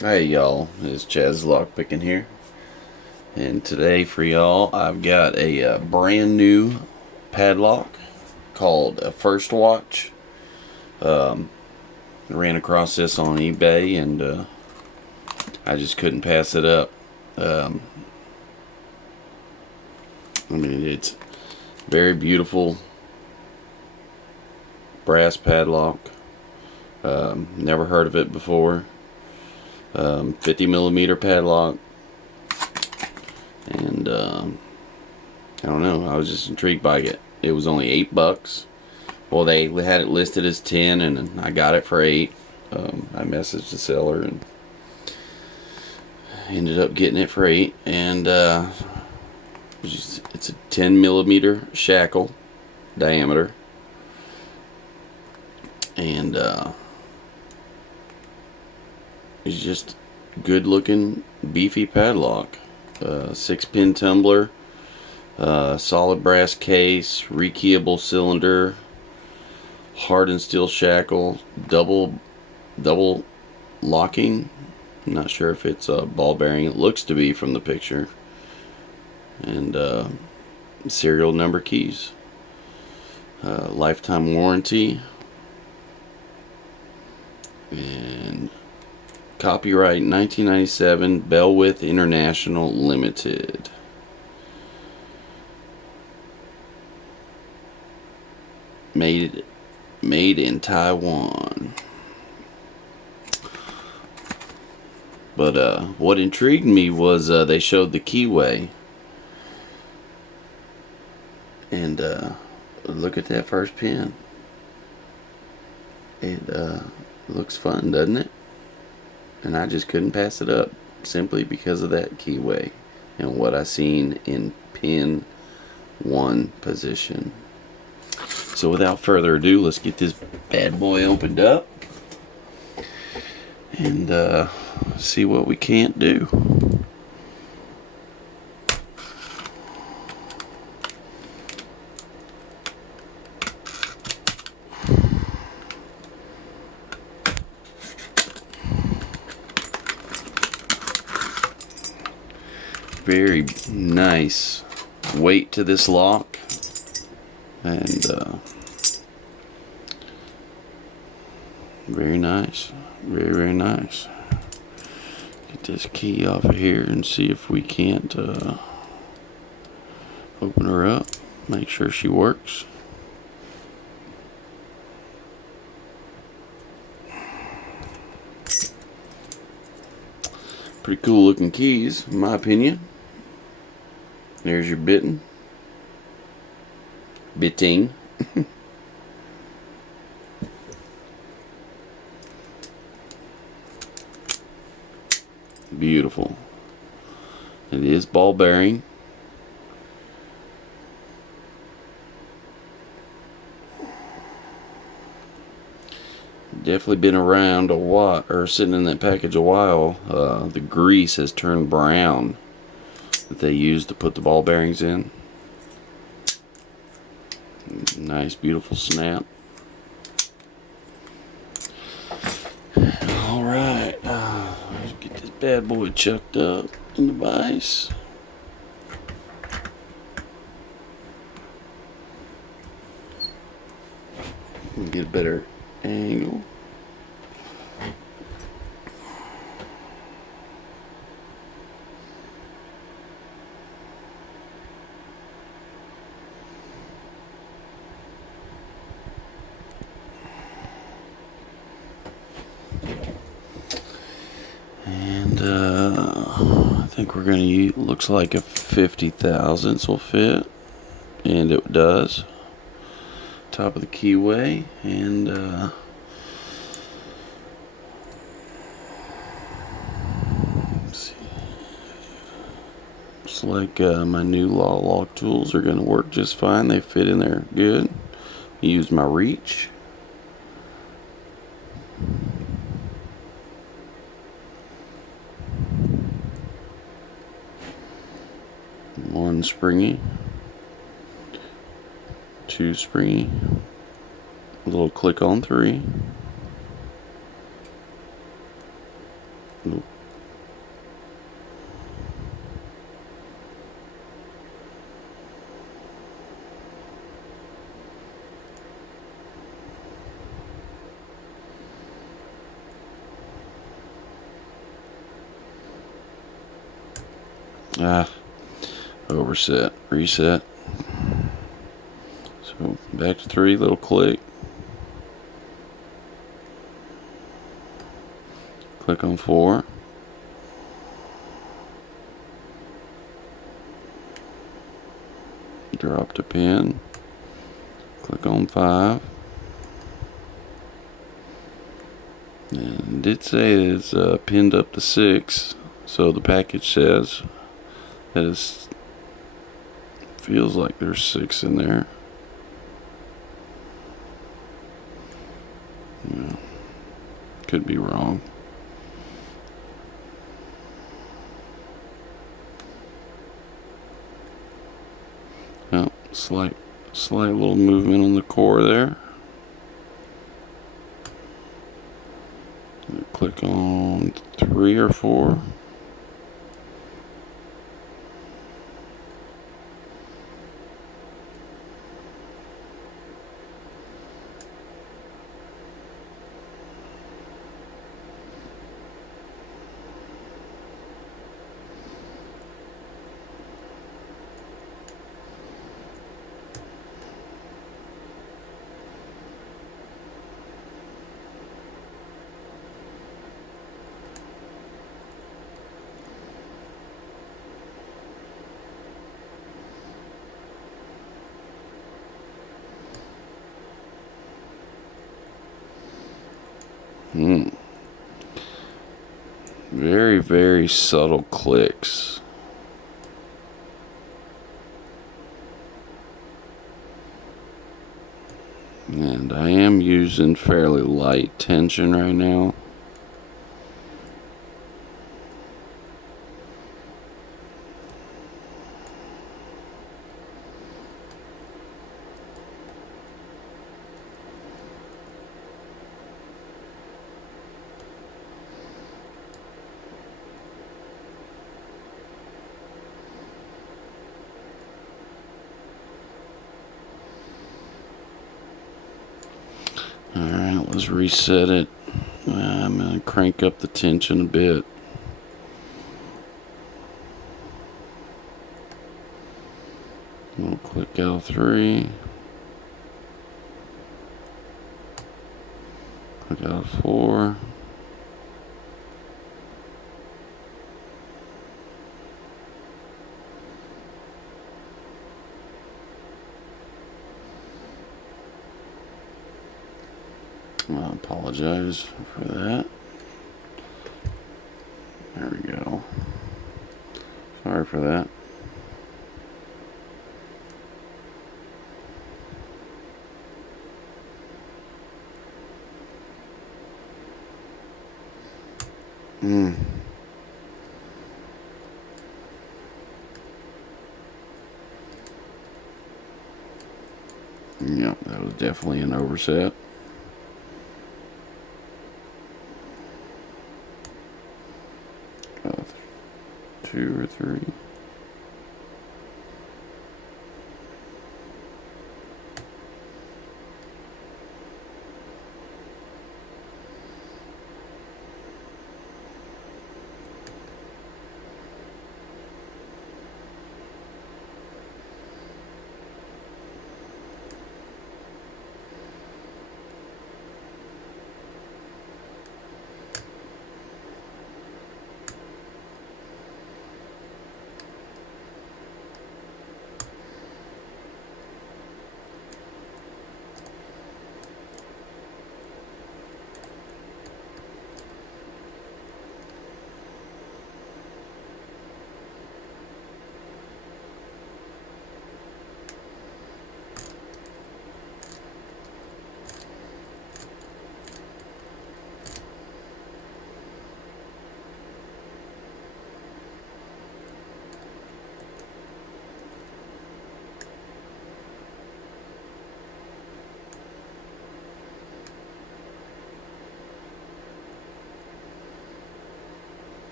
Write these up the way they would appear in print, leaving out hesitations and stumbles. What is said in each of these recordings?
Hey y'all, it's Chaz Lockpicking here, and today for y'all I've got a brand new padlock called a First Watch. I ran across this on eBay and I just couldn't pass it up. Um, it's very beautiful brass padlock. Never heard of it before. 50 millimeter padlock, and I don't know, I was just intrigued by it. It was only $8. Well, they had it listed as 10, and I got it for 8. I messaged the seller and ended up getting it for 8. And it's a 10 millimeter shackle diameter, and it's just good looking, beefy padlock. 6-pin tumbler, solid brass case, rekeyable cylinder, hardened steel shackle, double locking. I'm not sure if it's a ball bearing. It looks to be from the picture. And serial number keys. Lifetime warranty. And copyright 1997, Bellwith International Limited. Made in Taiwan. But what intrigued me was they showed the keyway. And look at that first pin. It looks fun, doesn't it? And I just couldn't pass it up simply because of that keyway and what I seen in pin 1 position. So without further ado, let's get this bad boy opened up and see what we can't do. Very nice weight to this lock, and very nice, very nice. Get this key off of here and see if we can't open her up, make sure she works. Pretty cool looking keys, in my opinion. There's your bitting. Beautiful. It is ball bearing. Definitely been around a while, or sitting in that package a while. The grease has turned brown that they used to put the ball bearings in. Nice, beautiful snap. Alright, let's get this bad boy chucked up in the vise. Get a better angle. And I think we're going to use, looks like a 50 thousandths will fit, and it does. Top of the keyway, and let's see. Looks like my new lock tools are going to work just fine. They fit in there good. Use my reach. One springy, 2 springy, a little click on 3, Ooh. Overset, reset. So back to 3, little click. Click on 4. Drop the pin. Click on 5. And it did say it's pinned up to 6. So the package says that it feels like there's 6 in there. Yeah, could be wrong. Oh, slight little movement on the core there. Click on 3 or 4. Very, very subtle clicks. And I am using fairly light tension right now. Alright, let's reset it. I'm going to crank up the tension a bit. We'll click L3. Click L4. I apologize for that. There we go. Sorry for that. Yep, that was definitely an overset. About 2 or 3.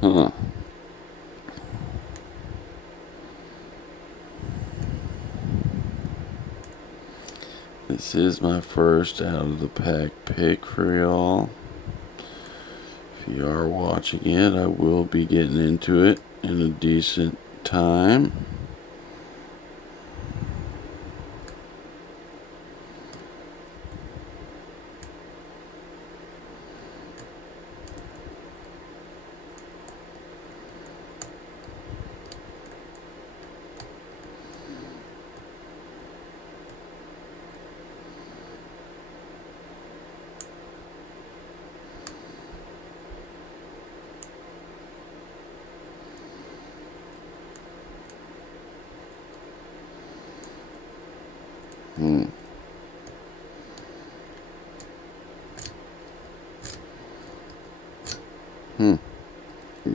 Huh. This is my first out of the pack pick for y'all. If you are watching it, I will be getting into it in a decent time.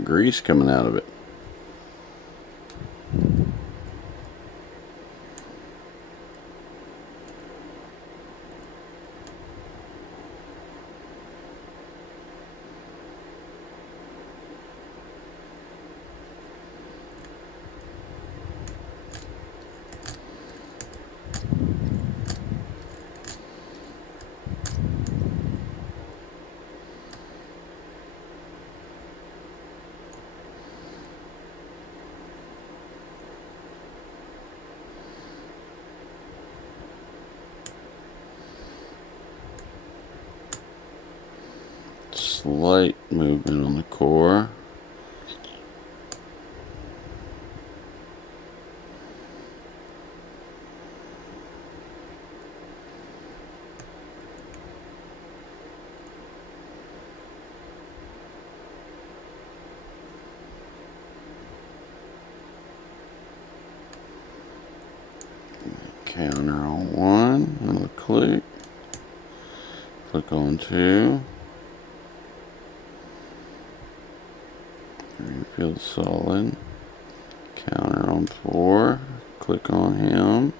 Grease coming out of it. Slight movement on the core. Counter on one, another click. Click on two. Feels solid. Counter on four. Click on him.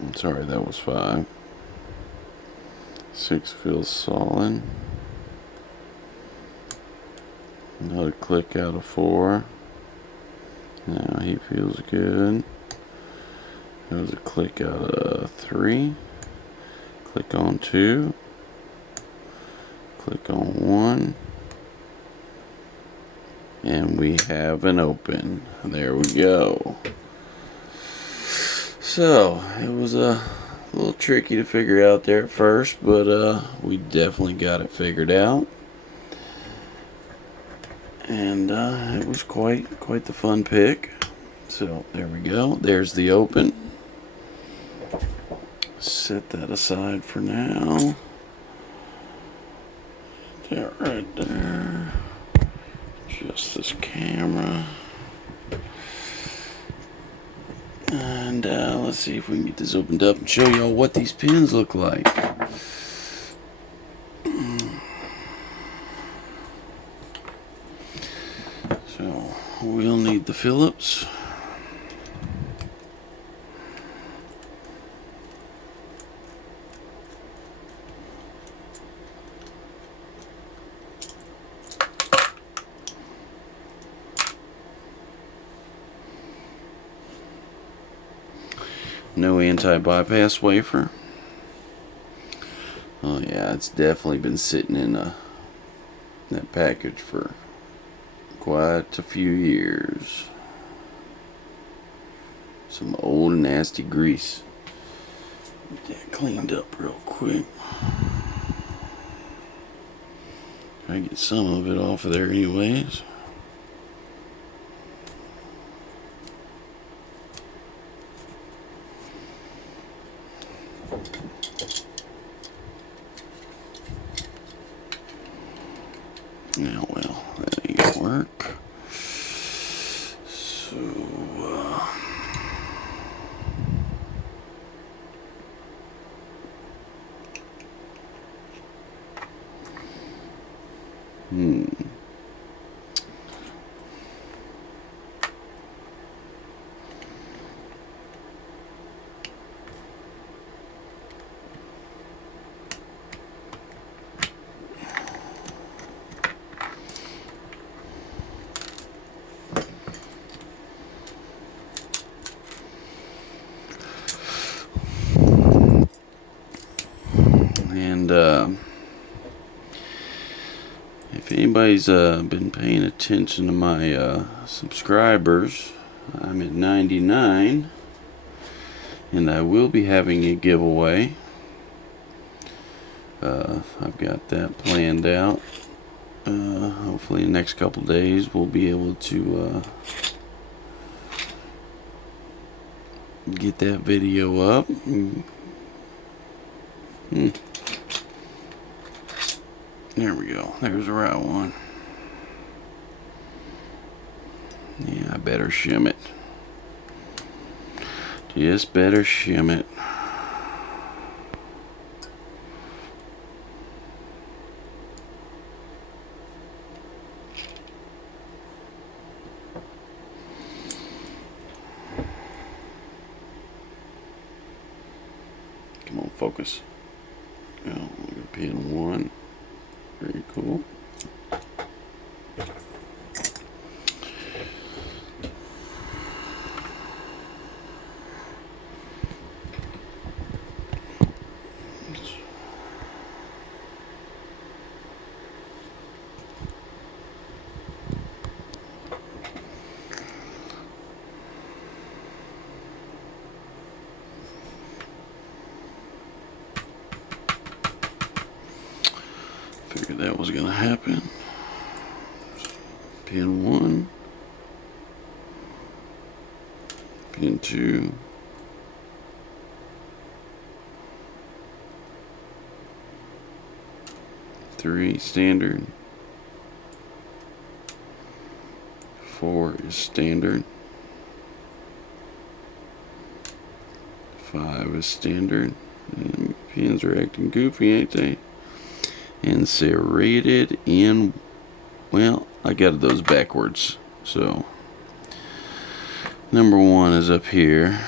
I'm sorry, that was five. Six feels solid. Another click out of four. Now he feels good. There was a click out of three. Click on two. Click on one. And we have an open. There we go. So, it was a little tricky to figure out there at first, but we definitely got it figured out. And it was quite the fun pick. So, there we go. There's the open. Set that aside for now. There, right there. Just this camera. And let's see if we can get this opened up and show y'all what these pins look like. So we'll need the Phillips. No anti-bypass wafer. Oh yeah, it's definitely been sitting in that package for quite a few years. Some old nasty grease. Get that cleaned up real quick. I get some of it off of there anyways. Yeah, well, that ain't gonna work. So, anybody's been paying attention to my subscribers, I'm at 99, and I will be having a giveaway. I've got that planned out. Hopefully in the next couple days we'll be able to get that video up. There we go. There's the right one. Yeah, I better shim it. Just better shim it. Come on, focus. Oh, look at pin 1. Very cool. Figured that was gonna happen. Pin 1, pin 2, three standard, 4 is standard, 5 is standard. And pins are acting goofy, ain't they? And serrated in, well, I got those backwards. So number 1 is up here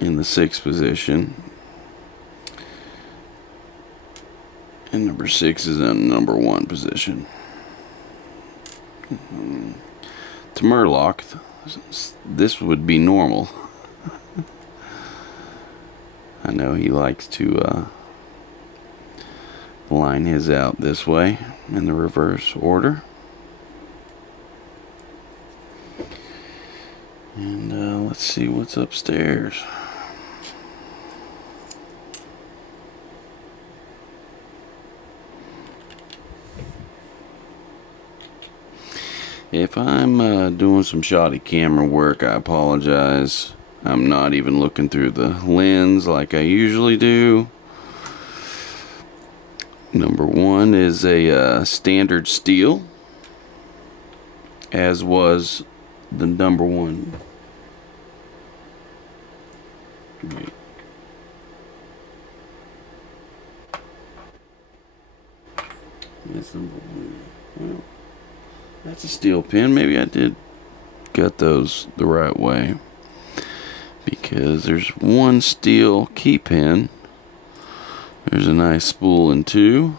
in the 6th position, and number 6 is in number 1 position. To Murloc, this would be normal. I know he likes to line his out this way in the reverse order. And let's see what's upstairs. If I'm doing some shoddy camera work, I apologize. I'm not even looking through the lens like I usually do. Number 1 is a standard steel, as was the number 1. Wait. That's number 1. Well, that's a steel pin. Maybe I did got those the right way, because there's 1 steel key pin. There's a nice spool in 2,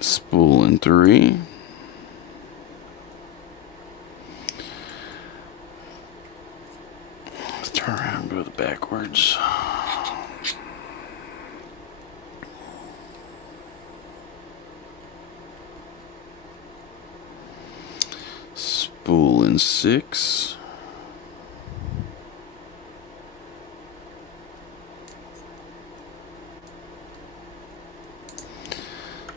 spool in 3, let's turn around and go the backwards. Spool in 6.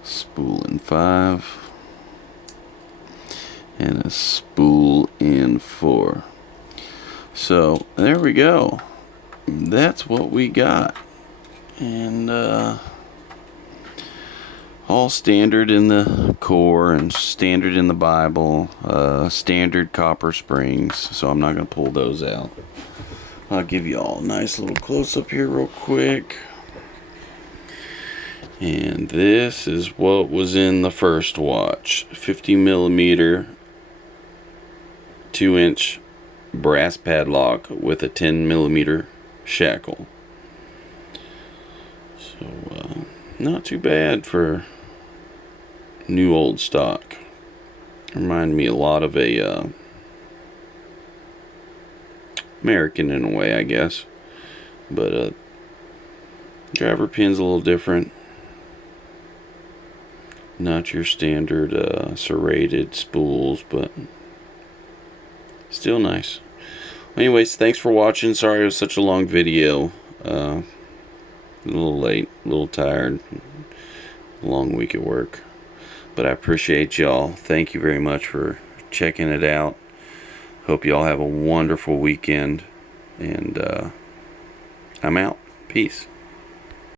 Spool in 5, and a spool in 4. So there we go. That's what we got, and all standard in the core and standard in the Bible. Standard copper springs, so I'm not going to pull those out. I'll give you all a nice little close-up here real quick. And this is what was in the first watch. 50 millimeter 2-inch brass padlock with a 10 millimeter shackle. So not too bad for new old stock. Remind me a lot of a American in a way, I guess, but driver pin's a little different. Not your standard serrated spools, but still nice. Anyways, thanks for watching. Sorry it was such a long video. A little late, a little tired. Long week at work. But I appreciate y'all. Thank you very much for checking it out. Hope y'all have a wonderful weekend. And I'm out. Peace.